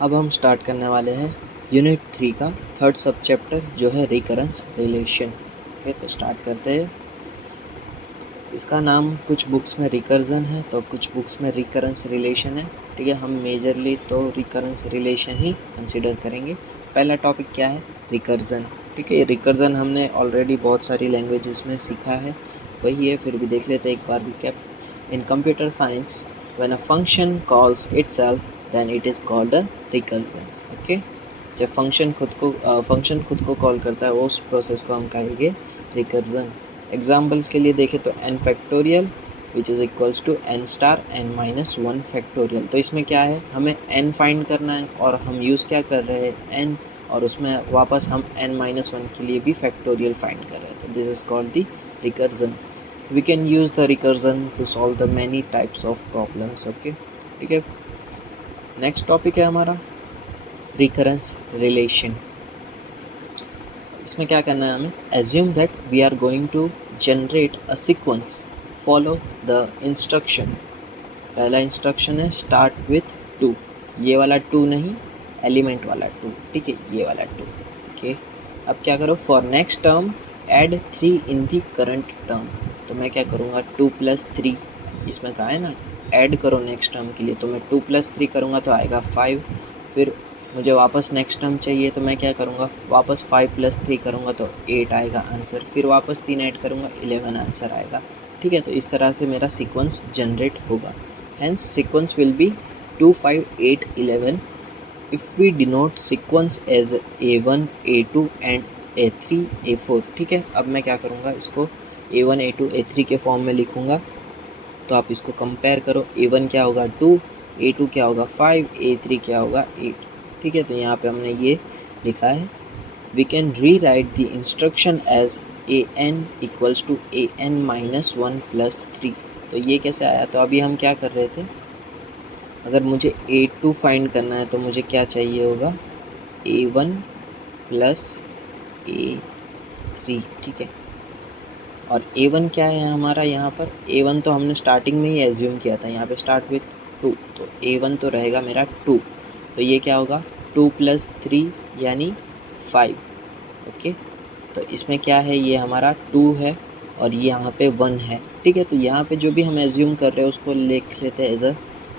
अब हम स्टार्ट करने वाले हैं यूनिट 3 का थर्ड सब चैप्टर जो है रिकरेंस रिलेशन। ओके, तो स्टार्ट करते हैं। इसका नाम कुछ बुक्स में रिकर्जन है तो कुछ बुक्स में रिकरेंस रिलेशन है। ठीक है, हम मेजरली तो रिकरेंस रिलेशन ही कंसिडर करेंगे। पहला टॉपिक क्या है? रिकर्जन। ठीक है, रिकर्जन हमने ऑलरेडी बहुत सारी लैंग्वेजेस में सीखा है, वही है, फिर भी देख लेते हैं एक बार recap. In computer science when a function calls itself then it is called a recursion. Okay, जब फंक्शन खुद को कॉल करता है उस प्रोसेस को हम कहेंगे रिकर्जन। एग्जाम्पल के लिए देखें तो n factorial which is equals to n star n minus 1 factorial. तो इसमें क्या है, हमें n फाइंड करना है और हम यूज़ क्या कर रहे हैं, n, और उसमें वापस हम n माइनस 1 के लिए भी फैक्टोरियल फाइंड कर रहे थे। This is called the recursion. We can use the recursion to solve the many types of problems. Okay, ठीक है। नेक्स्ट टॉपिक है हमारा रिकरेंस रिलेशन। इसमें क्या करना है हमें, assume that we are going to generate a sequence, follow the instruction. पहला इंस्ट्रक्शन है स्टार्ट विथ 2, ये वाला 2 नहीं, एलिमेंट वाला 2। ठीक है, ये वाला 2। ओके, अब क्या करो, for next term add 3 in the current term. तो मैं क्या करूँगा, 2 + 3, इसमें कहा है ना ऐड करो नेक्स्ट टर्म के लिए, तो मैं 2 + 3 करूँगा तो आएगा 5। फिर मुझे वापस नेक्स्ट टर्म चाहिए तो मैं क्या करूँगा, वापस 5 + 3 करूँगा तो 8 आएगा आंसर। फिर वापस 3 ऐड करूँगा 11 आंसर आएगा। ठीक है, तो इस तरह से मेरा सीक्वेंस जनरेट होगा। Hence sequence will be 2, 5, 8, 11 if we denote sequence as A1, A2 and A3, A4। ठीक है, अब मैं क्या करूँगा, इसको A1, A2, A3 के फॉर्म में लिखूँगा। तो आप इसको कंपेयर करो, A1 क्या होगा 2, A2 क्या होगा 5, A3 क्या होगा 8। ठीक है, तो यहाँ पे हमने ये लिखा है। We can rewrite the instruction as AN equals to AN minus 1 + 3। तो ये कैसे आया, तो अभी हम क्या कर रहे थे, अगर मुझे A2 फाइंड करना है तो मुझे क्या चाहिए होगा, A1 + A3। ठीक है, और A1 क्या है हमारा, यहाँ पर A1 तो हमने स्टार्टिंग में ही एज्यूम किया था, यहाँ पे स्टार्ट विथ 2, तो A1 तो रहेगा मेरा 2। तो ये क्या होगा, 2 + 3 यानी 5। ओके, तो इसमें क्या है, ये हमारा 2 है और ये यहाँ पे 1 है। ठीक है, तो यहाँ पे जो भी हम एज्यूम कर रहे हैं उसको लिख लेते हैं एज अ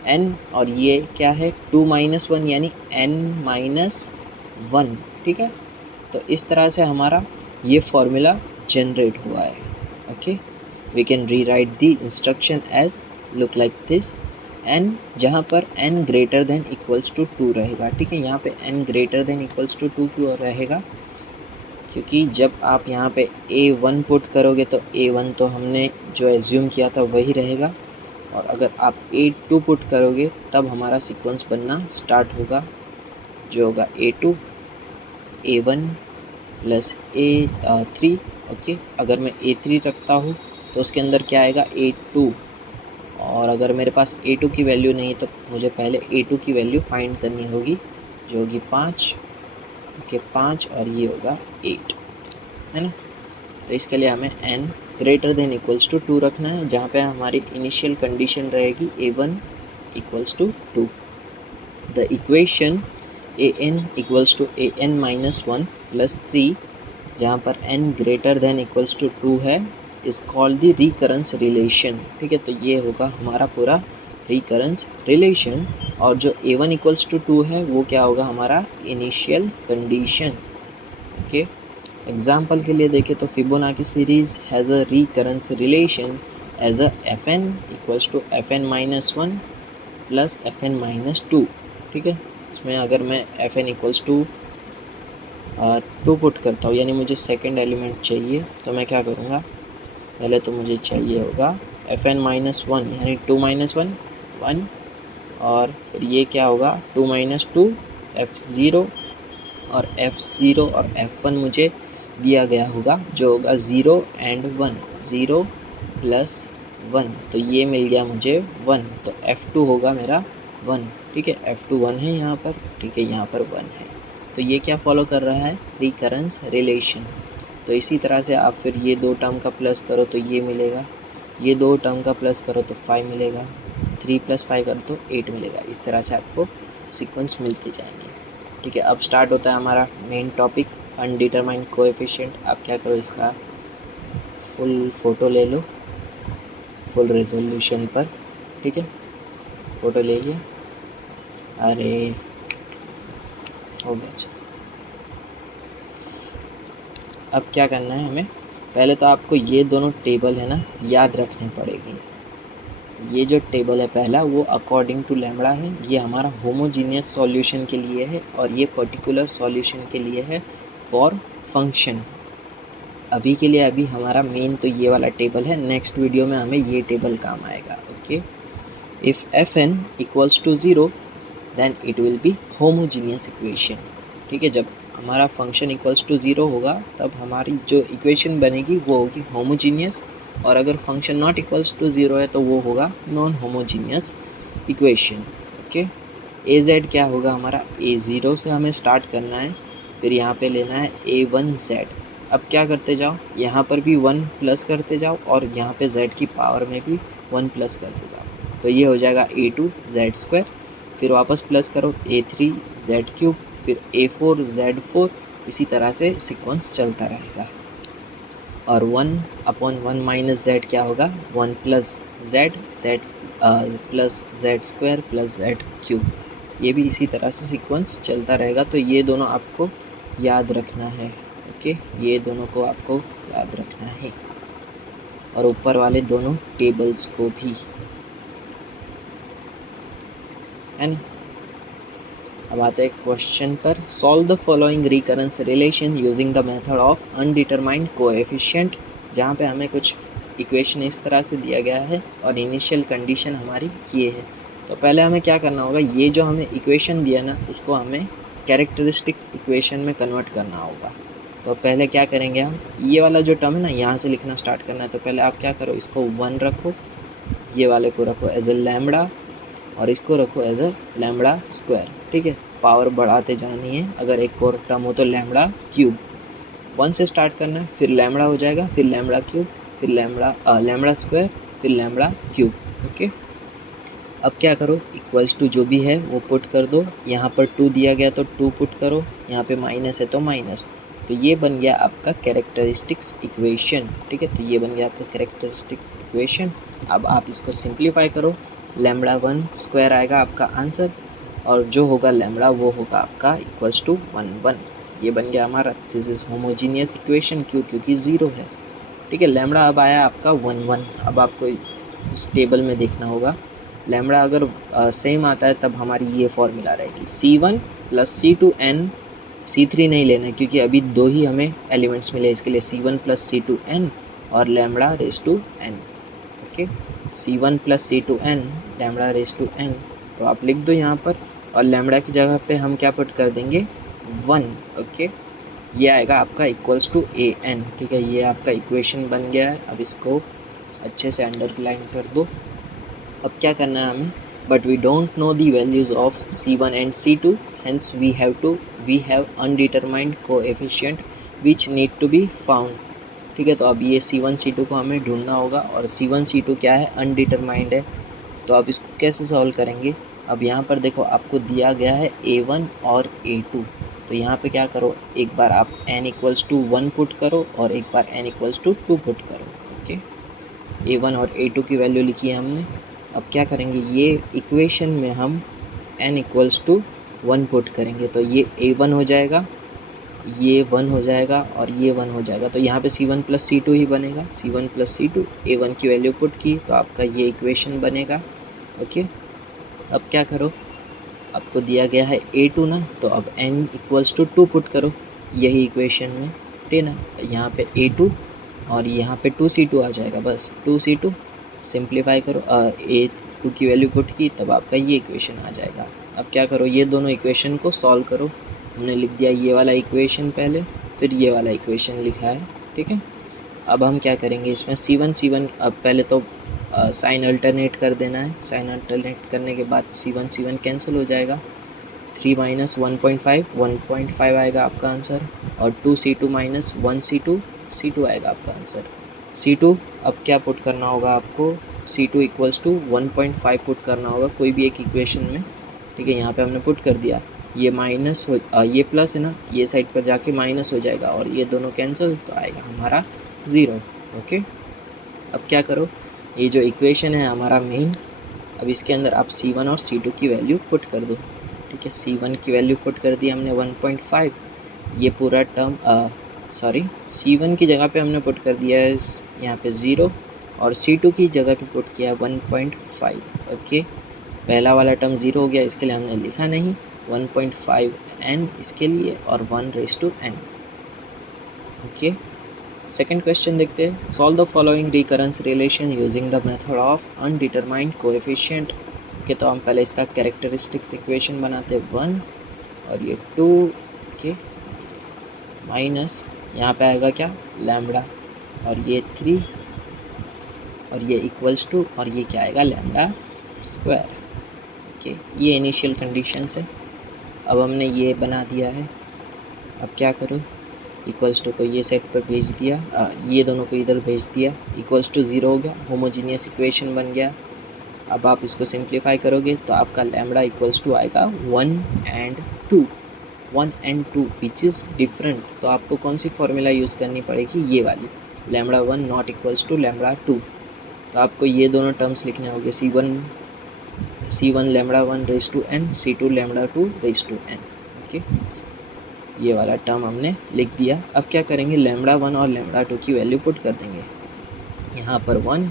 n, और ये क्या है 2 - 1 यानी n-1। ठीक है, तो इस तरह से हमारा ये फॉर्मूला जनरेट हुआ है। Okay, we can rewrite the instruction as look like this. n जहाँ पर n greater than equals to 2 रहेगा। ठीक है, यहाँ पे n greater than equals to 2 क्यों रहेगा, क्योंकि जब आप यहाँ पे A1 पुट करोगे तो A1 तो हमने जो एज्यूम किया था वही रहेगा, और अगर आप A2 पुट करोगे तब हमारा सीक्वेंस बनना स्टार्ट होगा, जो होगा A2, A1 + A3। ओके, अगर मैं A3 रखता हूँ तो उसके अंदर क्या आएगा, A2, और अगर मेरे पास A2 की वैल्यू नहीं तो मुझे पहले A2 की वैल्यू फाइंड करनी होगी, जो होगी 5। ओके, 5 और ये होगा 8, है ना। तो इसके लिए हमें n greater than equals to 2 रखना है, जहाँ पे हमारी इनिशियल कंडीशन रहेगी A1 = 2। The equation AN = AN minus 1 + 3, जहाँ पर n greater than equals to 2 है, is called the recurrence relation. ठीक है, तो ये होगा हमारा पूरा रिकरेंस रिलेशन, और जो A1 = 2 है वो क्या होगा, हमारा इनिशियल कंडीशन। ओके, एग्जाम्पल के लिए देखें तो Fibonacci series has a recurrence relation as a Fn = Fn-1 + Fn-2। ठीक है, इसमें अगर मैं Fn = 2 पुट करता हूँ, यानी मुझे सेकंड एलिमेंट चाहिए, तो मैं क्या करूँगा, पहले तो मुझे चाहिए होगा Fn-1 यानी 2 - 1 1, और फिर ये क्या होगा 2 - 2 F0, और F0 और F1 मुझे दिया गया होगा, जो होगा 0 and 1, 0 + 1, तो ये मिल गया मुझे 1, तो F2 होगा मेरा 1। ठीक है, F2 1 है यहाँ पर। ठीक है, यहाँ पर 1 है, तो ये क्या फॉलो कर रहा है, रिकरेंस रिलेशन। तो इसी तरह से आप फिर ये 2 टर्म का प्लस करो तो ये मिलेगा, ये 2 टर्म का प्लस करो तो 5 मिलेगा, 3 + 5 करो तो 8 मिलेगा। इस तरह से आपको सीक्वेंस मिलते जाएंगे। ठीक है, अब स्टार्ट होता है हमारा मेन टॉपिक, अनडिटरमाइंड कोएफिशिएंट। आप क्या करो, इसका फुल फ़ोटो ले लो, फुल रेजोल्यूशन पर। ठीक है, फ़ोटो ले लिया, अरे हो गया। अच्छा, अब क्या करना है हमें, पहले तो आपको ये दोनों टेबल है ना याद रखने पड़ेगी। ये जो टेबल है पहला, वो अकॉर्डिंग टू लैम्बडा है, ये हमारा होमोजीनियस सॉल्यूशन के लिए है, और ये पर्टिकुलर सॉल्यूशन के लिए है फॉर फंक्शन। अभी के लिए अभी हमारा मेन तो ये वाला टेबल है, नेक्स्ट वीडियो में हमें ये टेबल काम आएगा। Okay, if F N equals to 0 then it will be homogeneous equation. ठीक है, जब हमारा फंक्शन इक्वल्स टू 0 होगा तब हमारी जो इक्वेशन बनेगी वो होगी होमोजीनियस, और अगर फंक्शन नॉट इक्वल्स टू 0 है तो वो होगा नॉन होमोजीनियस इक्वेशन। ओके, ए जेड क्या होगा हमारा, A0 से हमें स्टार्ट करना है, फिर यहाँ पे लेना है A1Z। अब क्या करते जाओ, यहाँ पर भी 1 प्लस करते जाओ, और यहाँ पे Z की पावर में भी 1 प्लस करते जाओ, तो ये हो जाएगा A2Z²। फिर वापस प्लस करो A3Z³, फिर A4Z4, इसी तरह से सीक्वेंस चलता रहेगा। और 1/1 माइनस Z क्या होगा, 1 plus Z, Z plus Z² plus Z³। ये भी इसी तरह से सीक्वेंस चलता रहेगा। तो ये दोनों आपको याद रखना है। ओके, ये दोनों को आपको याद रखना है, और ऊपर वाले दोनों टेबल्स को भी, है ना। अब आते हैं क्वेश्चन पर, solve the following recurrence relation using the method of undetermined coefficient. जहाँ पे हमें कुछ इक्वेशन इस तरह से दिया गया है और इनिशियल कंडीशन हमारी ये है। तो पहले हमें क्या करना होगा, ये जो हमें इक्वेशन दिया ना उसको हमें कैरेक्टरिस्टिक्स इक्वेशन में कन्वर्ट करना होगा। तो पहले क्या करेंगे हम, ये वाला जो टर्म है ना यहाँ से लिखना स्टार्ट करना है। तो पहले आप क्या करो, इसको 1 रखो, ये वाले को रखो एज ए लैम्बडा, और इसको रखो एज अ λ²। ठीक है, पावर बढ़ाते जानी है, अगर एक और टर्म हो तो λ³। 1 से स्टार्ट करना है, फिर लैम्बडा हो जाएगा, फिर λ³, फिर λ², फिर λ³। ओके, अब क्या करो, इक्वल्स टू जो भी है वो पुट कर दो। यहाँ पर 2 दिया गया तो 2 पुट करो, यहाँ पे माइनस है तो माइनस। तो ये बन गया आपका कैरेक्टरिस्टिक्स इक्वेशन। ठीक है, तो ये बन गया आपका कैरेक्टरिस्टिक्स इक्वेशन। अब आप इसको सिंप्लीफाई करो, λ1² आएगा आपका आंसर, और जो होगा लैम्बडा वो होगा आपका इक्वल्स टू 1 ये बन गया हमारा, दिस इज़ होमोजीनियस इक्वेशन। क्योंकि 0 है। ठीक है, लैम्बडा अब आया आपका 1 अब आपको इस टेबल में देखना होगा, लैम्बडा अगर सेम आता है तब हमारी ये फॉर्मूला रहेगी C1 + C2n। C3 नहीं लेना है क्योंकि अभी 2 ही हमें एलिमेंट्स मिले, इसके लिए C1 + C2n और λ⁴n। Okay, C1 + C2n λ⁴n, तो आप लिख दो यहाँ पर, और लैम्बडा की जगह पे हम क्या पुट कर देंगे, 1। ओके, ये आएगा आपका इक्वल्स टू an। ठीक है, ये आपका इक्वेशन बन गया है। अब इसको अच्छे से अंडरलाइन कर दो। अब क्या करना है हमें, but we don't know the values of C1 and C2, hence we have undetermined coefficient which need to be found. ठीक है, तो अब ये C1 C2 को हमें ढूंढना होगा, और C1 C2 क्या है, अनडिटरमाइंड है। तो अब इसको कैसे सॉल्व करेंगे, अब यहाँ पर देखो आपको दिया गया है A1 और A2। तो यहाँ पे क्या करो, एक बार आप n = 1 पुट करो, और एक बार n = 2 पुट करो। ओके, A1 और A2 की वैल्यू लिखी है हमने। अब क्या करेंगे, ये इक्वेशन में हम n = 1 पुट करेंगे, तो ये A1 हो जाएगा, ये 1 हो जाएगा, और ये 1 हो जाएगा। तो यहाँ पे C1 + C2 ही बनेगा, C1 + C2। A1 की वैल्यू पुट की तो आपका ये इक्वेशन बनेगा। ओके, अब क्या करो, आपको दिया गया है A2 ना, तो अब n = 2 पुट करो यही इक्वेशन में। ठीक है ना, यहाँ पे A2 और यहाँ पे 2C2 आ जाएगा, बस 2C2। सिंप्लीफाई करो, A2 की वैल्यू पुट की, तब आपका ये इक्वेशन आ जाएगा। अब क्या करो, ये दोनों इक्वेशन को सॉल्व करो। हमने लिख दिया ये वाला इक्वेशन पहले, फिर ये वाला इक्वेशन लिखा है। ठीक है, अब हम क्या करेंगे, इसमें C1 अब पहले तो साइन अल्टरनेट कर देना है। साइन अल्टरनेट करने के बाद C1 कैंसिल हो जाएगा, 3 - 1.5 आएगा आपका आंसर, और 2C2 - 1C2 C2 आएगा आपका आंसर। C2 अब क्या पुट करना होगा आपको, C2 = 1.5 पुट करना होगा कोई भी एक इक्वेशन में। ठीक है, यहाँ पे हमने पुट कर दिया, ये माइनस हो ये प्लस है ना, ये साइड पर जाके माइनस हो जाएगा और ये दोनों कैंसिल, तो आएगा हमारा 0। ओके, अब क्या करो, ये जो इक्वेशन है हमारा मेन, अब इसके अंदर आप C1 और C2 की वैल्यू पुट कर दो। ठीक है, C1 की वैल्यू पुट कर दी हमने 1.5, ये पूरा टर्म C1 की जगह पे हमने पुट कर दिया है यहाँ पे 0 और C2 की जगह पे पुट किया 1.5। ओके, पहला वाला टर्म 0 हो गया, इसके लिए हमने लिखा नहीं, 1.5 n इसके लिए और 1/n। ओके, सेकेंड क्वेश्चन देखते हैं, solve the following recurrence relation using the method of undetermined coefficient. Okay, तो हम पहले इसका कैरेक्टरिस्टिक्स इक्वेशन बनाते हैं 1 और ये 2। ओके, माइनस यहाँ पे आएगा क्या, लैम्बडा, और ये 3 और ये इक्वल्स टू, और ये क्या आएगा, लैम्बडा स्क्वायर। ओके, ये इनिशियल कंडीशंस है। अब हमने ये बना दिया है, अब क्या करो, इक्वल्स टू को ये सेट पर भेज दिया, ये दोनों को इधर भेज दिया, इक्वल्स टू 0 हो गया, होमोजीनियस इक्वेशन बन गया। अब आप इसको सिंप्लीफाई करोगे तो आपका लैम्बडा इक्वल्स टू आएगा 1 and 2, 1 and 2 which is different. तो आपको कौन सी फॉर्मूला यूज़ करनी पड़ेगी, ये वाली, lambda 1 not equals to lambda 2। तो आपको ये दोनों टर्म्स लिखने होंगे, C1 lambda 1 raise to n, C2 lambda 2 raise to n। Okay, ये वाला टर्म हमने लिख दिया। अब क्या करेंगे, लैम्बडा 1 और लैम्बडा 2 की वैल्यू पुट कर देंगे, यहाँ पर 1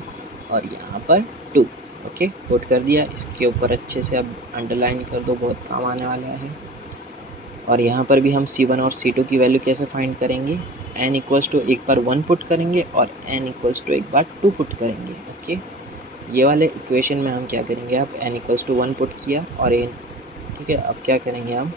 और यहाँ पर 2। ओके, पुट कर दिया, इसके ऊपर अच्छे से अब अंडरलाइन कर दो, बहुत काम आने वाला है। और यहाँ पर भी हम C1 और C2 की वैल्यू कैसे फाइंड करेंगे, n इक्वल्स टू एक बार 1 पुट करेंगे और n इक्वल्स टू एक बार 2 पुट करेंगे। ओके, ये वाले इक्वेशन में हम क्या करेंगे, अब n इक्वल्स टू 1 पुट किया और n, ठीक है, अब क्या करेंगे हम,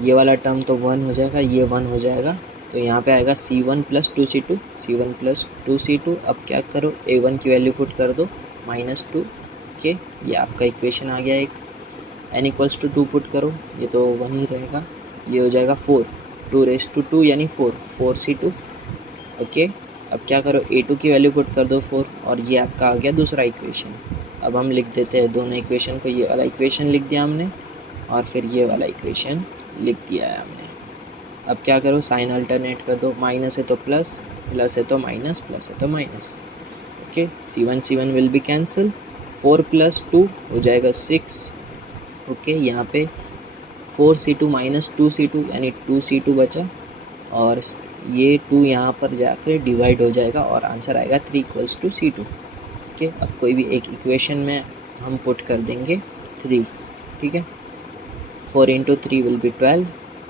ये वाला टर्म तो 1 हो जाएगा, ये 1 हो जाएगा, तो यहाँ पे आएगा C1 plus 2C2, C1 plus 2C2। अब क्या करो, A1 की वैल्यू पुट कर दो -2। ओके, ये आपका इक्वेशन आ गया एक। n इक्वल्स टू 2 पुट करो, ये तो 1 ही रहेगा, ये हो जाएगा 4, 2 रेज टू 2 यानी 4C2। ओके, अब क्या करो, A2 की वैल्यू पुट कर दो 4 और ये आपका आ गया दूसरा इक्वेशन। अब हम लिख देते हैं दोनों इक्वेशन को, ये वाला इक्वेशन लिख दिया हमने और फिर ये वाला इक्वेशन लिख दिया है हमने। अब क्या करो, साइन अल्टरनेट कर दो, माइनस है तो प्लस, प्लस है तो माइनस, प्लस है तो minus. Okay, C1 will be cancel, 4 + 2 हो जाएगा 6। ओके, यहाँ पे 4C2 माइनस 2C2 यानी 2C2 बचा और ये 2 यहाँ पर जाकर डिवाइड हो जाएगा और आंसर आएगा 3 = C2। ओके, अब कोई भी एक इक्वेशन में हम पुट कर देंगे 3। ठीक है, 4 × 3 विल बी 12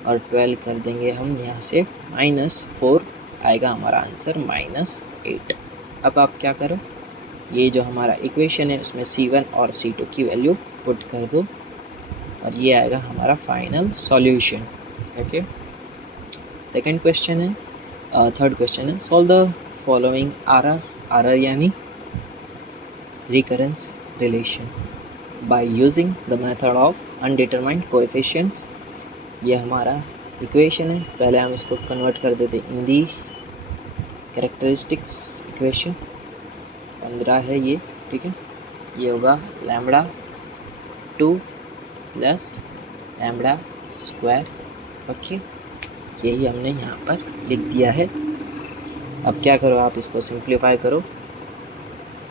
और 12 कर देंगे हम यहाँ से -4, आएगा हमारा आंसर -8। अब आप क्या करो, ये जो हमारा इक्वेशन है उसमें C1 और C2 की वैल्यू पुट कर दो और ये आएगा हमारा final solution. Okay, second question है, थर्ड क्वेश्चन है, सॉल्व द फॉलोइंग आर यानी recurrence relation by using the method of undetermined coefficients. ये हमारा इक्वेशन है, पहले हम इसको कन्वर्ट कर देते इन दी कैरेक्टरिस्टिक्स इक्वेशन। 15 है ये, ठीक है, ये होगा lambda 2 plus lambda square. Okay, यही हमने यहाँ पर लिख दिया है। अब क्या करो, आप इसको सिंप्लीफाई करो,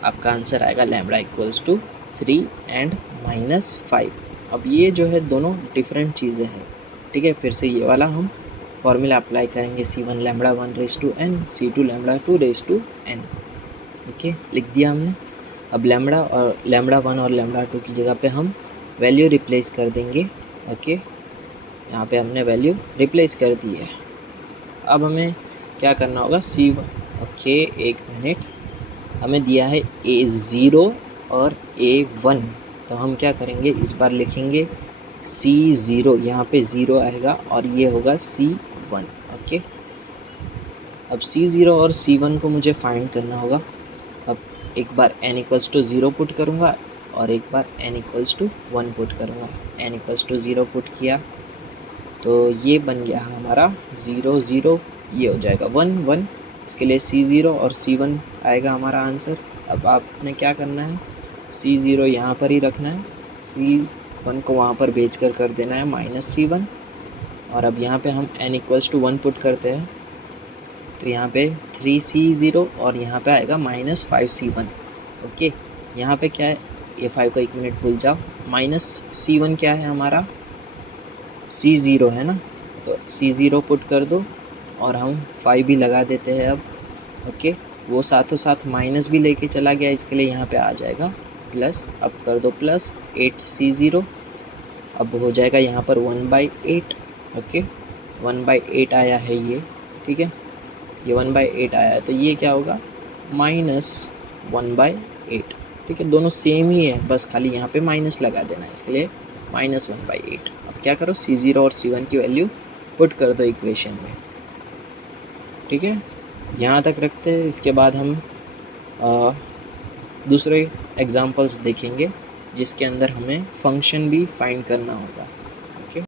आपका आंसर आएगा लैम्बडा इक्वल्स टू 3 and -5। अब ये जो है दोनों डिफरेंट चीज़ें हैं। ठीक है, फिर से ये वाला हम फॉर्मूला अप्लाई करेंगे, C1 lambda 1 raise to n, C2 lambda 2 raise to n। Okay, लिख दिया हमने। अब लैम्बडा 1 और लैम्बडा 2 की जगह पे हम वैल्यू रिप्लेस कर देंगे। ओके, यहाँ पे हमने वैल्यू रिप्लेस कर दी है। अब हमें क्या करना होगा, C1। ओके, एक मिनट, हमें दिया है A0 और A1, तो हम क्या करेंगे, इस बार लिखेंगे C0, यहाँ पे 0 आएगा और ये होगा C1। ओके, अब C0 और C1 को मुझे फाइंड करना होगा। अब एक बार n = 0 पुट करूँगा और एक बार n = 1 पुट करूँगा। n = 0 पुट किया तो ये बन गया हमारा 0 0, ये हो जाएगा 1 1। इसके लिए C0 और C1 आएगा हमारा आंसर। अब आपने क्या करना है, C0 यहाँ पर ही रखना है, 1 को वहाँ पर भेज कर देना है -C1। और अब यहाँ पे हम n = 1 पुट करते हैं, तो यहाँ पे 3C0 और यहाँ पे आएगा -5C1। ओके, यहाँ पे क्या है, ये 5 को 1 मिनट भूल जाओ। -C1 क्या है हमारा, C0 है ना, तो C0 पुट कर दो और हम 5 भी लगा देते हैं अब। ओके, वो साथों साथ माइनस भी लेके चला गया, इसके लिए यहाँ पे आ जाएगा प्लस। अब कर दो प्लस 8C0, अब हो जाएगा यहाँ पर 1/8। ओके, 1/8 आया है ये, ठीक है, ये 1/8 आया है, तो ये क्या होगा, -1/8। ठीक है, दोनों सेम ही है, बस खाली यहाँ पे माइनस लगा देना है, इसके लिए -1/8। अब क्या करो, C0 और C1 की वैल्यू पुट कर दो इक्वेशन में। ठीक है, यहाँ तक रखते हैं। इसके बाद हम दूसरे एग्जांपल्स देखेंगे जिसके अंदर हमें फंक्शन भी फाइंड करना होगा।